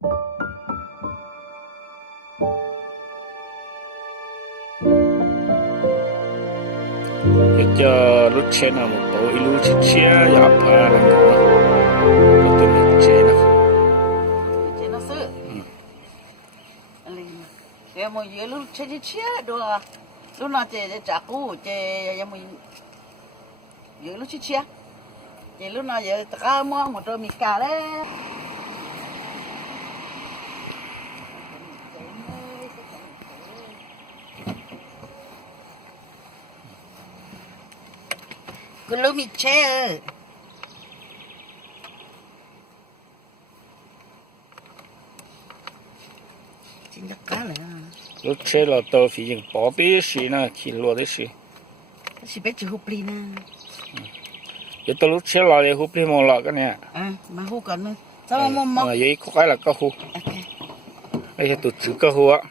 cho lúc trên là một bộ ilu chia chia giáp là nó có từ mình chế nó chế nó sữa cái mọi người lúc chế chia đồ lúc nào chế trả cũ chế giờ mình giờ lúc chia chế lúc nào giờ tất cả mua một trâu mì cà đấy cứ lúc mì chế chính là cá rồi lúc chế là tàu phi những bỏ bê xí nè chỉ lúa đấy xí chỉ biết chữ hộp ly nè giờ tàu lúc chế là để hút đi một lọ cái này mà hút còn nữa sao mà mà vậy có cái là cá hút đây là tụt chữ cá hút á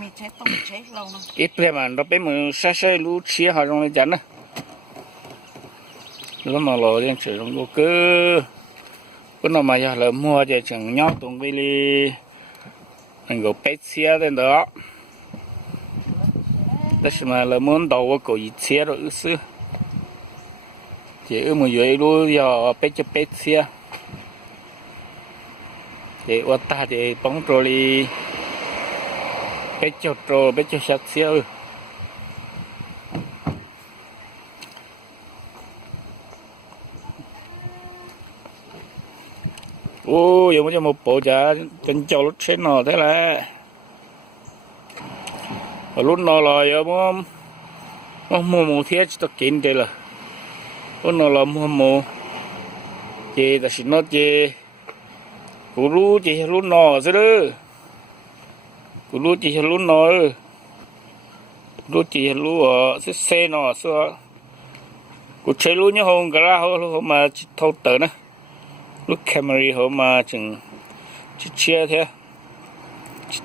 mì chế tôm chế lâu nè ít bề mà nó bé mình sai sai lúc chế họ trong này chắn á lúc mà lò lên sử dụng vô cơ cái nào mà giờ là mua thì chẳng nhau tụng với li mình có bé xe lên đó đó là là muốn đầu có gì xe rồi ư sư chỉ ở một dưới luôn giờ bé xe thì ở ta thì bóng rồi đi bé cho sát xe ư ô giờ mới cho một bộ chả chân châu lúc trên nọ thế là ở lúc nọ là giờ mua một thiết cho kín đây là lúc nọ là mua chị ta xin nó chị cụ lú chị lúc nọ thế đó cụ lú chị lúc nọ lú chị lú ở xe nọ xưa cụ chơi lú nhá hông cả là hôm mà thâu tử nữa lúc camera hôm mà chừng chia thế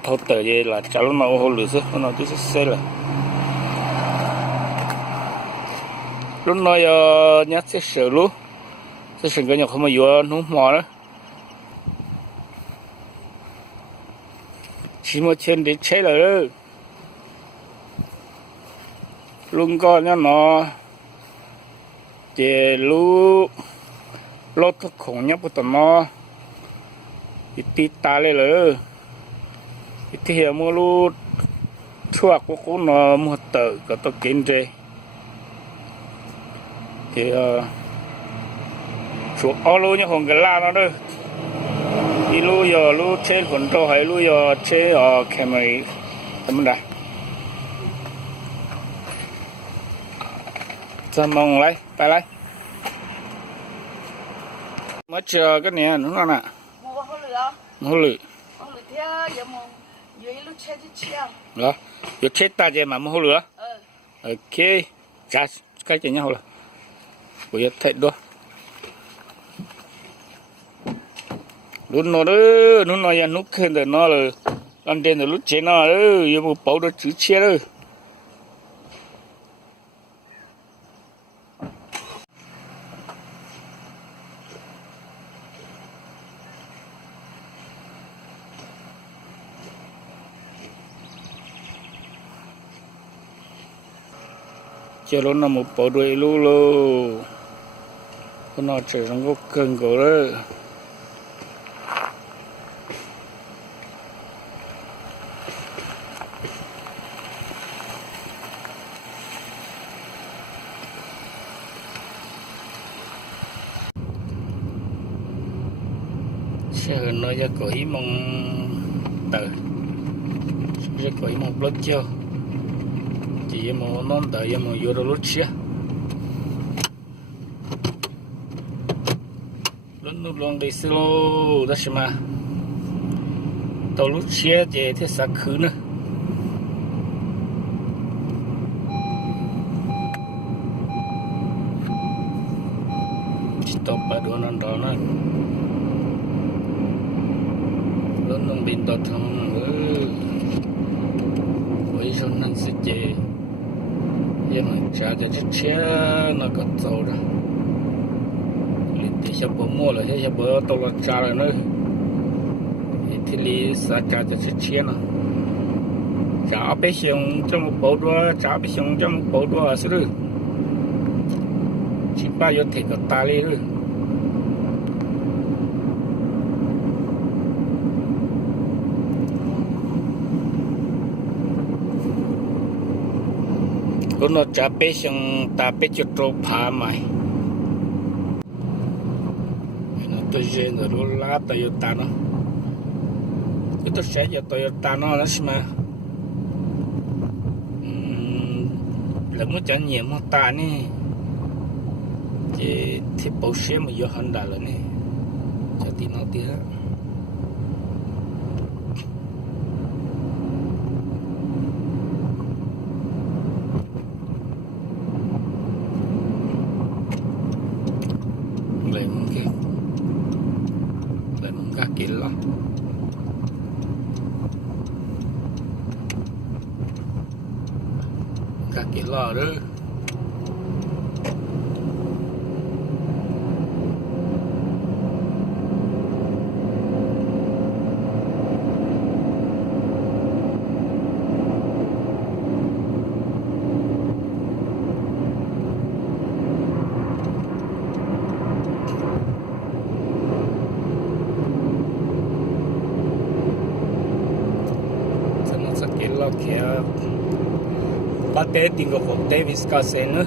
thâu tử gì là cháu nó hồ lửa sức nó cứ xe là lúc nó nhát sẽ sửa lúc sẽ sửa cái nhọc không mà vừa nung mỏ nữa chỉ một chân để chế rồi luôn coi nhá nó để lúc lót cái khổng nhấp của tụi nó tí ta lên rồi tí hiểu mua luôn thua của cô nó mua tờ có tôi kiến chơi thì số alo như hồng cái la nó đó đi lu giờ lu trên quần trâu hay lu giờ trên camera tấm đá cho mong lấy tay lấy mất chờ cái này nó nè mua lử đó giờ chết ta vậy mà mua lửa ok ra cái chuyện nhau là bây giờ thấy đó lúc nó giờ nútขึ้นแต่nó là ăn đến lúc chết nó giờ một bao được chữ chia rồi cho nó một bộ đuôi lu lu nó chỉ trong cái cân cổ đó giờ nó ra cõi mong tờ ra cõi mong blog chưa chỉ một non tờ một vô đồ lúc chia lúc luôn đi solo đó mà tàu lúc chia thì thế sao khứ nữa chỉ tàu ba đứa non đó nữa luôn bên tàu thằng với số năng sẽ chế giờ mình trả cho chiếc xe nó có tàu rồi thì sẽ bỏ mua là sẽ bỏ tàu là trả rồi nữa thì lý sa trả cho chia nó trả bé xong cho một bộ đua trả bé xong cho một bộ đua xử lý chỉ bao giờ thì có ta đi rồi lúc nó trả bé xong ta bé cho trâu phá mày nó tôi dễ rồi lúc lá Toyota nó cái tôi sẽ cho Toyota nó xem mà là muốn cho nhiều mà ta nè thì bảo xe mà vô Honda rồi nè cho tí nó tí đó lại muốn cái kiểu lắm các kiểu lò đó lo kia bắt té tiếng của hộp té Wisconsin nữa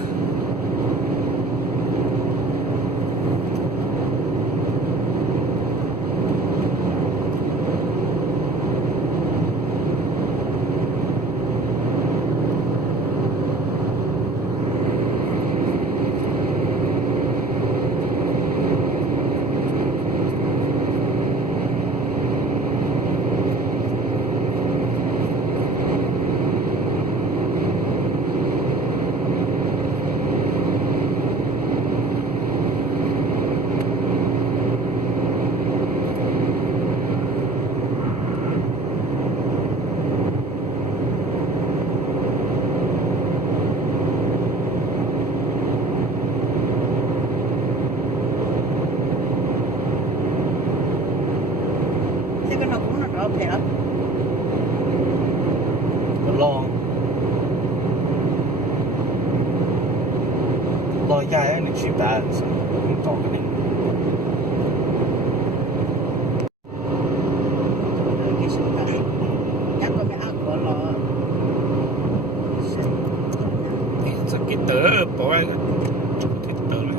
thể lắm lo dài ấy, nó chịu ta không to cái này cái sự ta chắc có mấy ăn của nó sẽ cái tớ bỏ cái tớ này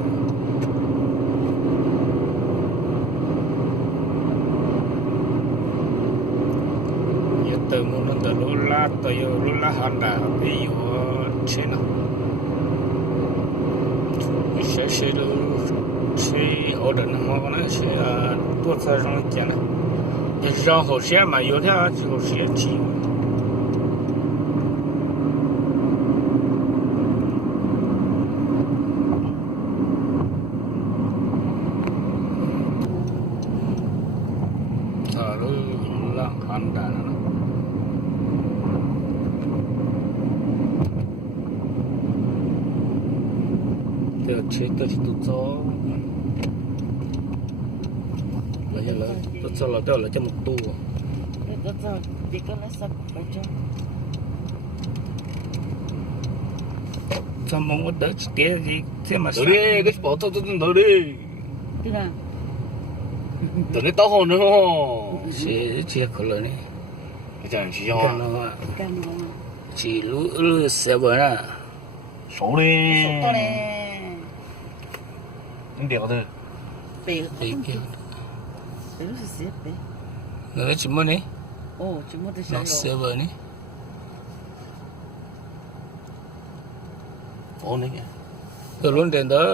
giờ từ muốn nó từ lúc lá Honda ví dụ trên nào sẽ được sẽ order nó mà nó sẽ tuột ra trong cái này giờ rau hồ xe mà vô theo hồ xe chỉ thở là Honda nó được chế tôi thì tụt gió là tụt gió là đó là cho một tu tụt gió bị cái lá sập phải chưa cho mong có đỡ chỉ tiếc gì thế mà tới đi cái bỏ tôi tới đi thế nào tới đây tao hồn nữa không chỉ có lời này cái chẳng chỉ cái cho cam ngon chỉ lú xe bờ nè số đi số to này những điều thôi bể đấy kia bể lúc gì bể nó chỉ muốn này ô chỉ muốn nó xe bờ này số này kìa tôi luôn đến đó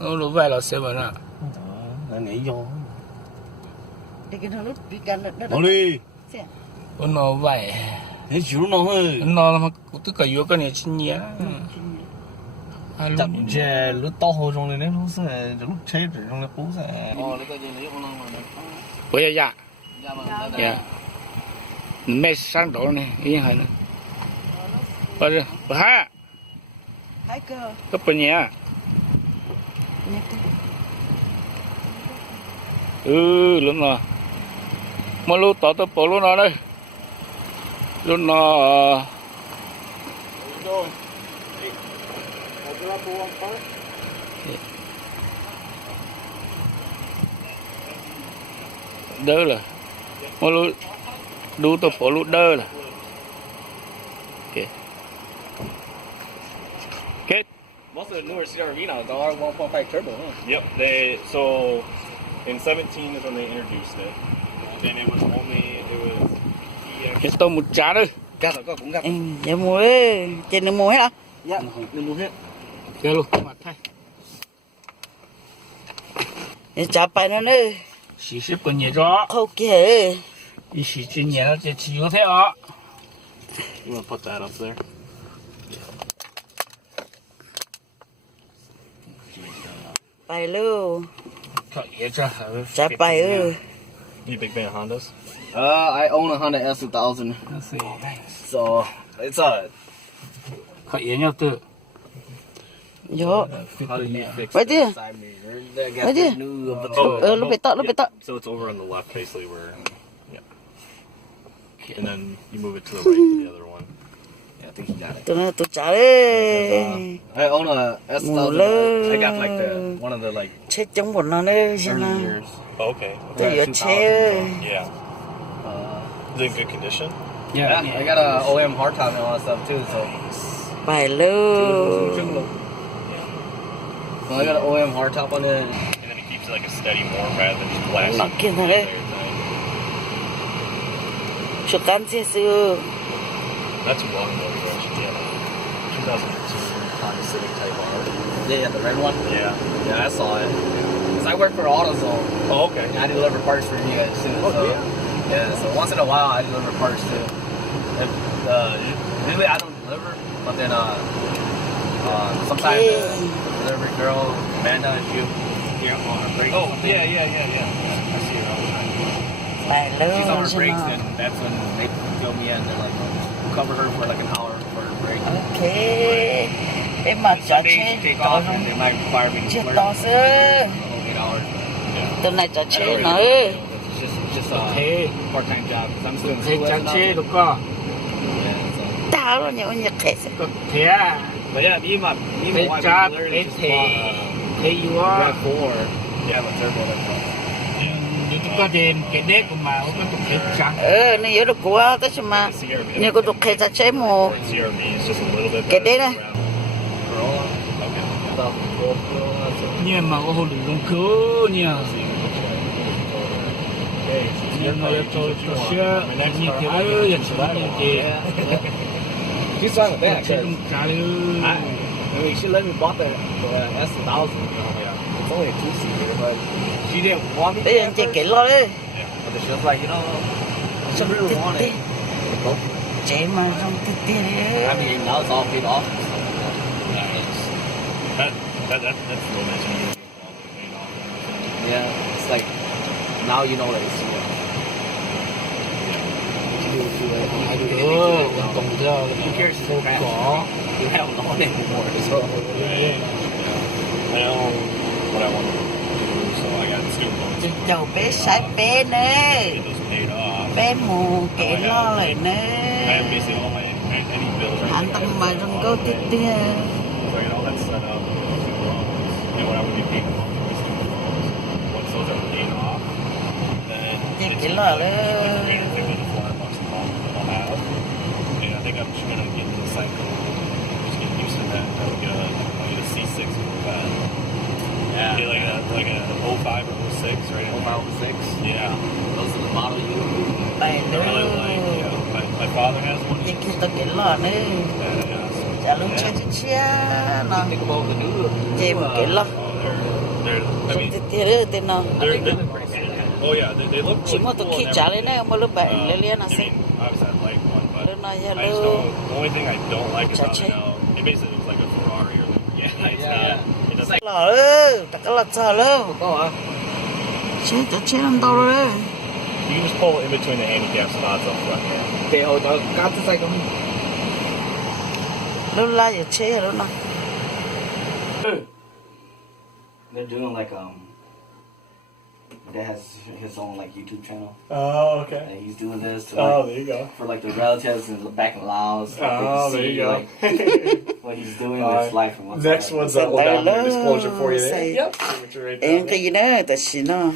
nó lú vai là xe bờ nè nó nhảy vô để cái nó lúc bị cắn nó đi nó vai thế chịu nó thôi nó mà tất cả vô cái này chỉ nhé chậm chè lúc to hồ trong này lúc sẽ lúc chết rồi trong này cú sẽ nó cái gì lấy con nó mà bây giờ dạ dạ dạ mấy sáng đó này yên hẳn bây giờ ha hai cơ cái bên nhà nhé luôn rồi mà lúc tao tập bộ lúc nào đây lúc nào đỡ là mà lúc đủ tập bộ lúc đỡ là okay. Kết. Most of the newer CRV now are 1.5 turbo, huh? Yep. So in 17 is when they introduced it. Then it was Cái tôm một chả đây. Gạt rồi, cũng gạt. Dạ mua ấy, trên đường mua hết à? Dạ, đừng mua hết. Cái luôn, mặt thay. Dạ chả phải nữa nữa. Xí xếp con nhẹ rõ. Không kìa. Đi xí trên nhẹ nó chỉ yếu thế ạ. You want to put that up there? Phải luôn. Thôi vậy cho. Chả phải ơi. You a big fan of Hondas? I own a Honda S2000. Let's see. So, it's a... Thôi vậy nhau tự. Dạ. How do you fix Right there. the side mirror? They got Right there. the new... Lúc bị tọt, lúc bị tọt. So it's over on the left, basically where, yeah. And then you move it to the right to the other one. Yeah, I think he got it. Tụi nó tụi chả đấy. I own a S2000. I got like one of the like Chết trong bọn nó đấy xem nào. early years. Oh, okay. Tụi yếu chết. Yeah. Is it in good condition? Yeah, I got a OM hardtop and all that stuff too. So. Phải luôn. So I got an OM hardtop on it. And then it keeps it like a steady warm rather than just blasting. Nó kia thôi đấy. Cho cắn xe xưa. That's a long motor, actually. Yeah. 2002 Honda Civic Type R. Yeah, the red one. Yeah. Yeah, I saw it. 'Cause I work for AutoZone. Oh, okay. And I deliver parts for you guys too. Oh, so, yeah. Yeah, so once in a while I deliver parts too. If, usually I don't deliver, but then sometimes the delivery girl, Amanda, she'll hear on her break. Oh, yeah. I see it all the time. Phải She's on luôn her xem breaks, nào. and that's when they fill me in. They're like, cover her for like an hour for her break. Ok. Em mà chả Some days chết. she take Tao off and they might require me to chết work to xưa. 8 hours. Tụi này chả chết nữa. It's just a Thế. part-time job because I'm still in Thế school. chẳng right chế now. được co. Yeah, so. Tao là nhiều nhiệt thể sẽ. Có thế à. But yeah, me and my Thế wife chả we literally thế just thế. bought Thế yếu a á. RAV4. Yeah, with turbo like that. Đi có đêm cái đế của mà có tục thế chẳng. Nó yếu được quá. Tất nhiên mà. The CRV. Nhiều có tục thể chả chế mù. The CRV is just a little bit Cái better đấy than đây. the Corolla. Okay. So, Corolla, so. Nhưng mà có hồ lửa đông cứu nha. Okay, Nhưng mà tôi sẽ nhìn thấy ơi, nhận xử lý gì. She's fine with that. Sẽ 'Cause không trả lời. I mean, she let me bought the S2000. It's only a 2-seater, but she didn't want me to. Bây giờ chị kể lo đấy. But then she was like, she really want it. Go for it. Chế mà không thích tiền I mean, now it's all paid off. That's romance. Yeah, it's like now you know that it's Tổng giờ Who cares if you have có. you have it on anymore? So I know what I want to do, so I got student loans. Chầu bé sải bé nè. Get those paid off. Bé mù kể lo lại I have nè. basically all my any bills or Hắn anything. tâm mà không có thích tiền. So I got all that set up. Student loans. And what I would be paying for my student loans. Once those are paid off, then Chị it's kể like lo đấy. $350 to $400 a month that I'll have. And I think I'm just gonna get into the cycle. Just get used to that. I'll get a C6 Corvette. yeah, Get like a 05 or 06, right? 0506. Yeah. Those are the model you. Bài I really like. nữa. Yeah. My father has one. Chị kể tôi kể lo nữa. Badass. Chả lúc chơi chơi chơi. Nó. Think about the new. Chị mà kể lo. Oh, they're. I Không mean, thích tiền nữa tên nó. oh yeah, they look Chỉ really mà tôi cool khi and trả everything. lên này mà lúc bạn lên liền nó I sẽ. mean, obviously I like one, but Lên này I just hello. don't. The only thing I don't like about it Chachi. now, it basically looks like a Ferrari or yeah, it's Yeah, not. It doesn't. Lo nữa. Tất cả là chờ luôn. Có hả? Chế cho chế làm to rồi đấy. You can just pull in between the handicap spots up front here. They hold the got the cycle. Lúc la giờ chế rồi nó. They're doing like dad has his own like YouTube channel. Oh, okay. And he's doing this to, Oh, like, there you go. for like the relatives and back in Laos. Oh, there you go. Like, what he's doing with his life and what's Next happening. one's that odometer disclosure for you there. Say- Yep. Signature right Em down cái gì đó ta xí nó.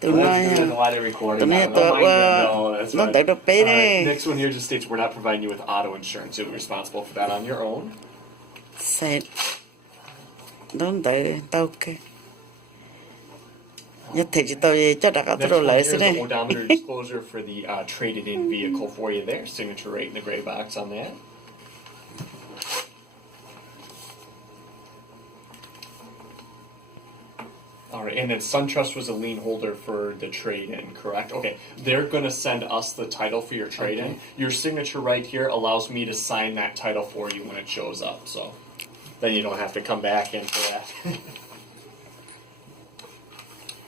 Tụi Well, nó that's the reason why they're recording. tụi nó I don't tụi mind that. No, that's nó right. tự nó bé All right, nè. next one here just states we're not providing you with auto insurance. You'll be responsible for that on your own. Say nó tự tao cái. Nhất thì chỉ tao cho đặt cái Next đồ one lại here xí is the này. odometer disclosure for the traded in vehicle for you there. Signature right in the gray box on that. All right, and then SunTrust was a lien holder for the trade-in, correct? Okay, they're going to send us the title for your trade-in. Okay. Your signature right here allows me to sign that title for you when it shows up, so then you don't have to come back in for that.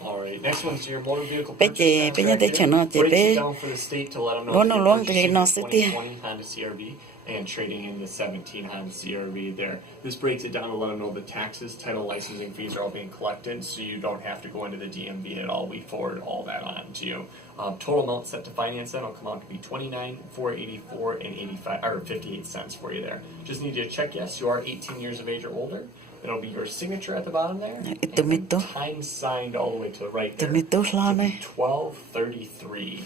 All right, next one's your motor vehicle Bé purchase chị, bé nhớ contract tới here. chợ nó chị Breaks bé. it down for the state to let them know Luôn that nó you're luôn cái purchasing nó the sẽ tiền. 2020 Honda CRV and trading in the 17 Honda CRV there. This breaks it down to let them know the taxes, title, licensing fees are all being collected, so you don't have to go into the DMV at all. We forward all that on to you. Total amount set to finance then will come out to be $29,484 and 85 or 58 cents for you there. Just need you to check yes, you are 18 years of age or older. It'll be your signature at the bottom there. Ito And mito. time signed all the way to the right there. Tụi mình tốt lo này. 1233.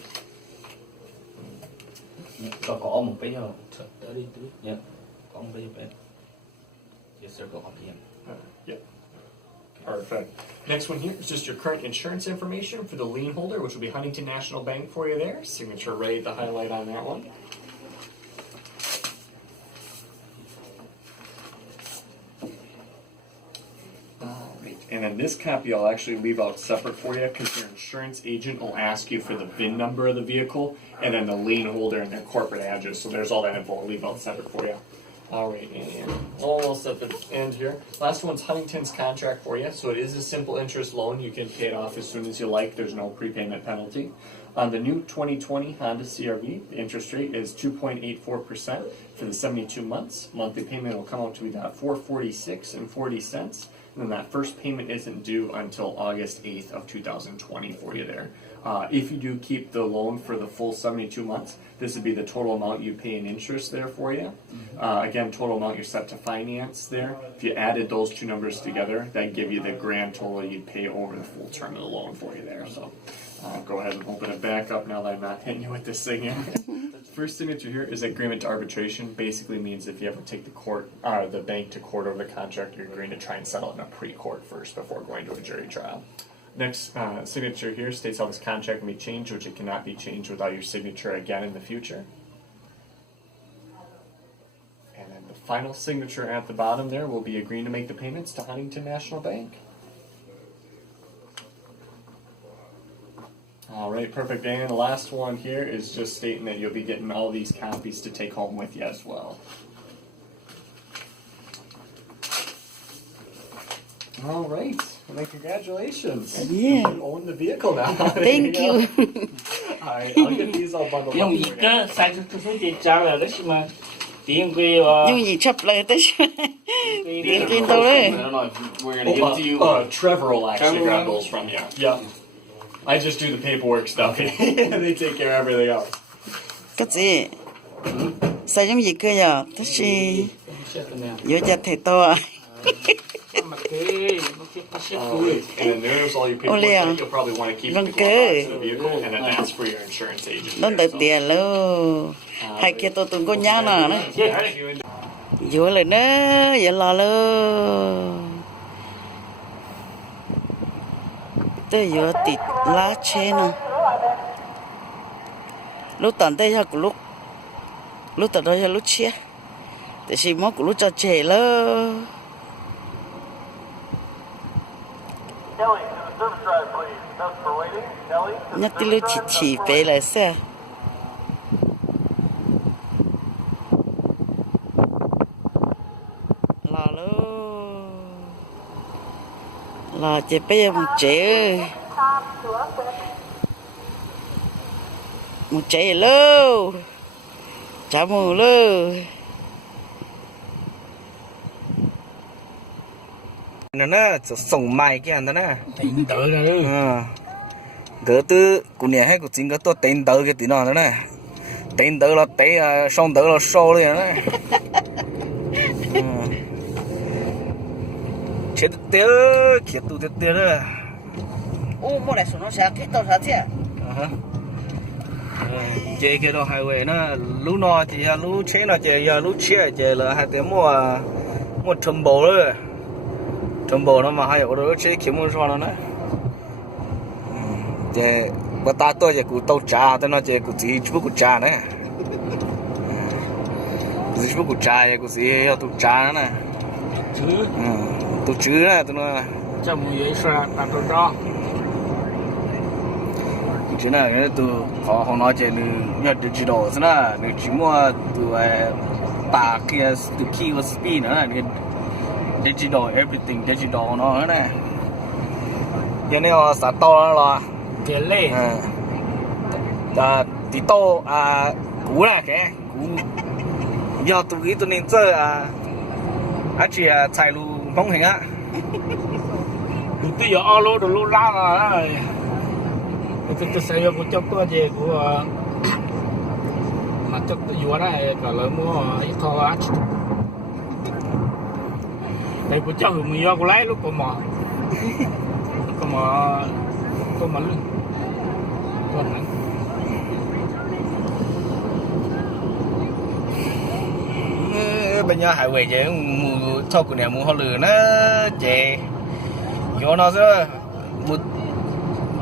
Có một cái nhau. Tới đi. Yeah. Có một cái nhau. Yes, sir. Go up here. Yep. Perfect. Next one here is just your current insurance information for the lien holder, which will be Huntington National Bank for you there. Signature right, the highlight on that one. Alright, and then this copy I'll actually leave out separate for you because your insurance agent will ask you for the VIN number of the vehicle and then the lien holder and their corporate address. So there's all that info. I'll leave out separate for you. Alright, and almost at the end here. Last one's Huntington's contract for you. So it is a simple interest loan. You can pay it off as soon as you like. There's no prepayment penalty. On the new 2020 Honda CRV, the interest rate is 2.84% for the 72 months. Monthly payment will come out to be about $446 and 40 cents. And then that first payment isn't due until August 8th of 2020 for you there. If you do keep the loan for the full 72 months, this would be the total amount you pay in interest there for you. Again, total amount you're set to finance there. If you added those two numbers together, that'd give you the grand total you'd pay over the full term of the loan for you there. So go ahead and open it back up now that I'm not hitting you with this thing here. First signature here is agreement to arbitration. Basically means if you ever take the bank to court over the contract, you're agreeing to try and settle it in a pre-court first before going to a jury trial. Next signature here states how this contract can be changed, which it cannot be changed without your signature again in the future. And then the final signature at the bottom there will be agreeing to make the payments to Huntington National Bank. All right, perfect. And the last one here is just stating that you'll be getting all these copies to take home with you as well. All right. Well, then congratulations. Yeah. You own the vehicle now. Thank There you. go. All right, I'll get these all bundled up Dùng for gì you. đó, sai chút chút gì cháu là đấy mà tiền quê và Nhưng gì chấp lại tới. tiền Tiền quê đâu I đấy. don't know if we're gonna give it to you. Trevor will actually Trevor grab will? those from you. Yep. I just do the paperwork stuff. They take care of everything else. Cái gì? Sao giống gì cơ nhờ? Thế gì? Vô cho thầy to. mà cái xếp túi And then there's all your paperwork Olea. that you'll probably want to keep in Vâng the cơ. glove box of the vehicle, and then that's for your insurance agent. Nó there, được so. tiền luôn. Hai kia tôi từng có nhá nè. Thank you. Vô lên đó, vậy lo luôn. Tôi vô tịt lá chê nè. Lúc tận đây ha của lúc tận đây ha lúc chia. Tại vì món của lúc cho chè luôn. Kelly, to the service drive, please. Thanks for waiting. Kelly, to the Nhắc cái service lúc drive, chỉ thanks for về waiting. lại xe. Lo luôn. Lo chị bé một trẻ ơi. Một trẻ luôn. Chả mù luôn. nữa nè sống mày kia nè Tính tới rồi. gỡ từ của nhà hay của chính cái tôi tên tới cái tí nào nữa nè tên tới là té xong tới là sâu liền nè chết tiêu chết tụt tiêu đó ô mua lại số nó sao cái tao sao chứ chơi cái đó hai về nó lú nó chỉ là lú chế nó chỉ là lú chế chỉ là hai tiếng mua trầm bầu rồi trầm bầu nó mà hai ở đó chế kiếm mua sao nó chơi bắt ta tôi chỉ cụ tàu trà tôi nói chỉ cụ gì chú cụ trà này gì chú cụ trà cụ gì tàu trà này Chứ tàu chứ này tôi nói cho mùi ấy sao ta tôi đó. chứ này cái tụ họ không nói chuyện nhớ được chỉ đồ thế nào được chỉ mua tụ bà kia tụ key và speed nữa này digital everything digital nó này giờ này họ sẽ to nó là Tiền lệ. tí to cú này cái cú giờ tụ cái tụ nên chơi chỉ chạy lu phóng hình á Lúc tôi giờ alo đồ lúc lá rồi. Tôi sẽ có cho tôi về của mà cho tôi vừa này cả lớn mua ít thôi á. Đây của cháu mình vô của lấy lúc có mò luôn còn hẳn bây giờ hải về chứ mua thâu của nhà mua họ lừa nó chế vô nó chứ một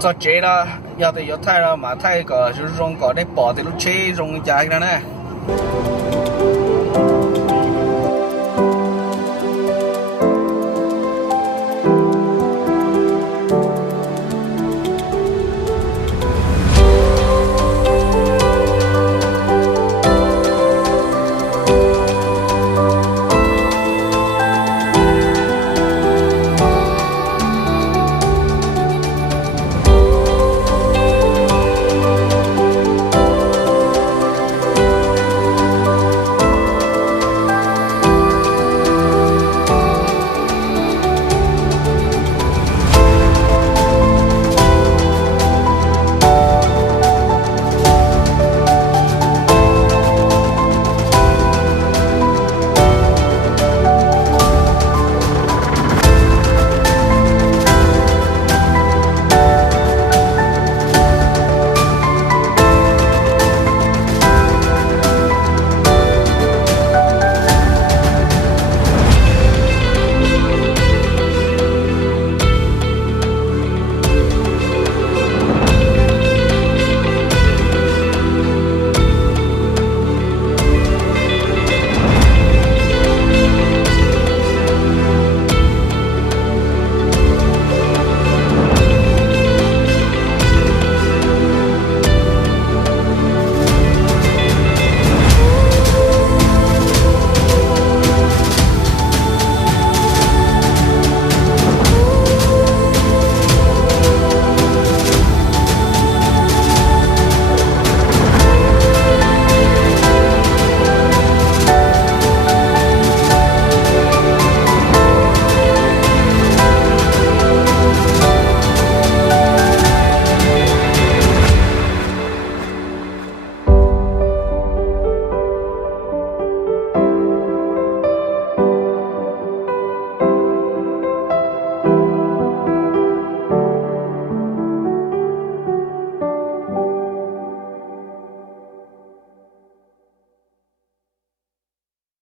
cho chế đó giờ thì vô thay đó mà thay có rong có đấy bỏ thì lúc chế rong trái ra nè